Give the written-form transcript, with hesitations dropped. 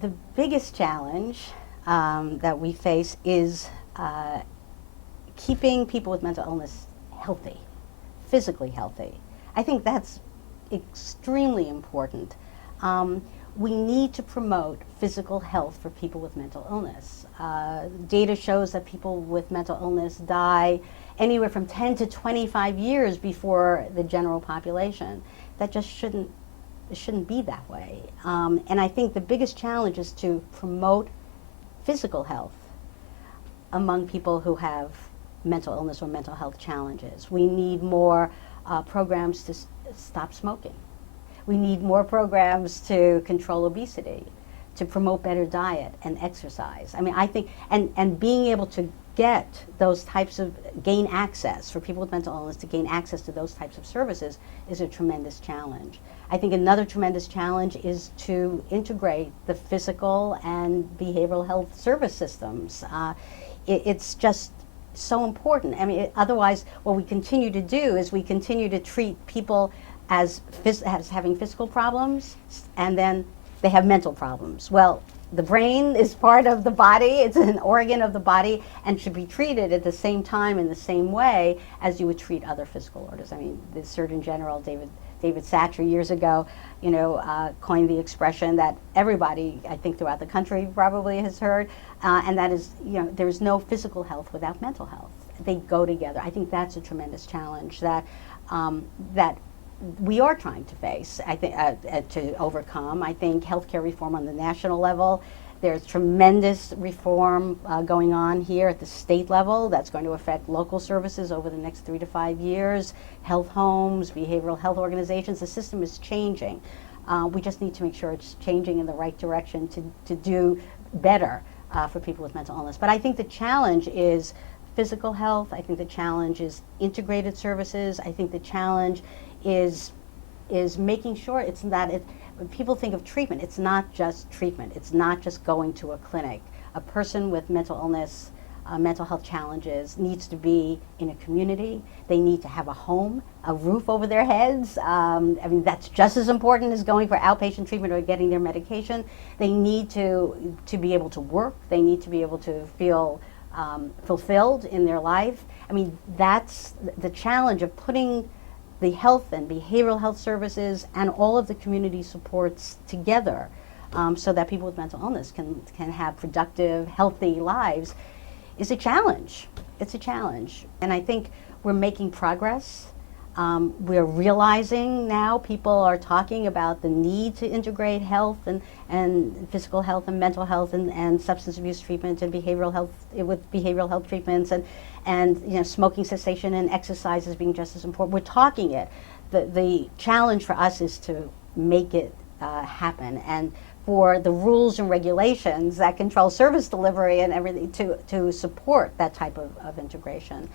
the biggest challenge that we face is keeping people with mental illness healthy, physically healthy. I think that's extremely important. We need to promote physical health for people with mental illness. Data shows that people with mental illness die anywhere from 10 to 25 years before the general population. That just shouldn't be that way. And I think the biggest challenge is to promote physical health among people who have mental illness or mental health challenges. We need more programs to stop smoking. We need more programs to control obesity, to promote better diet and exercise. I mean, I think, and being able to get those types of, gain access for people with mental illness to gain access to those types of services is a tremendous challenge. I think another tremendous challenge is to integrate the physical and behavioral health service systems. It's just so important. I mean, otherwise, what we continue to do is we continue to treat people as having physical problems, and then they have mental problems. Well, the brain is part of the body, it's an organ of the body, and should be treated at the same time in the same way as you would treat other physical orders. I mean, the Surgeon General, David Satcher, years ago, coined the expression that everybody, I think, throughout the country probably has heard, and that is, there's no physical health without mental health. They go together. I think that's a tremendous challenge that we are trying to face, I think, to overcome. I think healthcare reform on the national level, there's tremendous reform going on here at the state level that's going to affect local services over the next 3 to 5 years, health homes, behavioral health organizations. The system is changing. We just need to make sure it's changing in the right direction to do better for people with mental illness. But I think the challenge is physical health. I think the challenge is integrated services. I think the challenge is making sure it's that when people think of treatment, it's not just treatment. It's not just going to a clinic. A person with mental illness, mental health challenges needs to be in a community. They need to have a home, a roof over their heads. I mean, that's just as important as going for outpatient treatment or getting their medication. They need to be able to work. They need to be able to feel fulfilled in their life. I mean, that's the challenge of putting the health and behavioral health services and all of the community supports together so that people with mental illness can have productive, healthy lives is a challenge. It's a challenge. And I think we're making progress. We're realizing now, people are talking about the need to integrate health and physical health and mental health and substance abuse treatment and behavioral health with behavioral health treatments and smoking cessation and exercise as being just as important. We're talking it. The challenge for us is to make it happen, and for the rules and regulations that control service delivery and everything to support that type of integration.